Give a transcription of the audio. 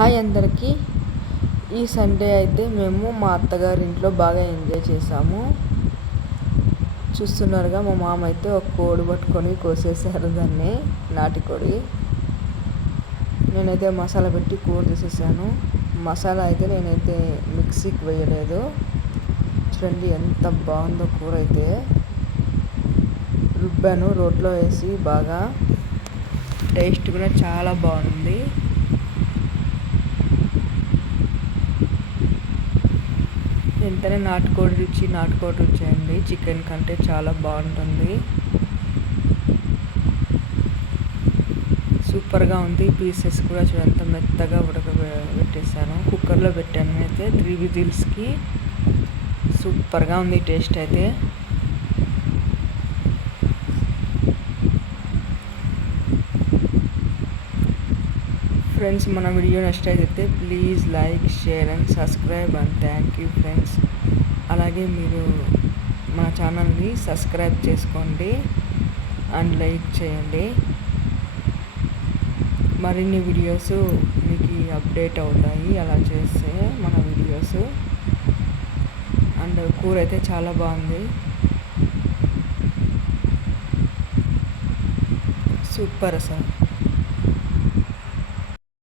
Hi అందరికీ. ఈ Sunday అయితే మేము మా అత్తగారి ఇంట్లో బాగా ఎంజాయ్ చేసాము. చూస్తున్నారుగా మా మామ అయితే ఒక కోడి పట్టుకొని కోసేసారు, దాన్ని నాటుకోడి. నేనైతే మసాలా పెట్టి కూర తీసేసాను. మసాలా అయితే నేనైతే మిక్సీకి వేయలేదు. చూడండి ఎంత బాగుందో కూర అయితే. రుబ్బాను రోట్లో వేసి బాగా. టేస్ట్ కూడా చాలా బాగుంది. ఎంతనే నాటుకోడి రుచి అండి. చికెన్ కంటే చాలా బాగుంటుంది. సూపర్గా ఉంది. పీసెస్ కూడా చూడంత మెత్తగా ఉడకబెట్టేసాను. కుక్కర్లో పెట్టాను అయితే 3 విజిల్స్కి. సూపర్గా ఉంది టేస్ట్ అయితే. ఫ్రెండ్స్, మన వీడియో నచ్చితే please like, share and subscribe and thank you friends. అలాగే మీరు మన ఛానల్ని సబ్స్క్రైబ్ చేసుకోండి అండ్ లైక్ చేయండి. మరిన్ని వీడియోస్ మీకు అప్డేట్ అవుతాయి అలా చేస్తే మన వీడియోస్. అండ్ కూర అయితే చాలా బాగుంది. సూపర్ అసలు.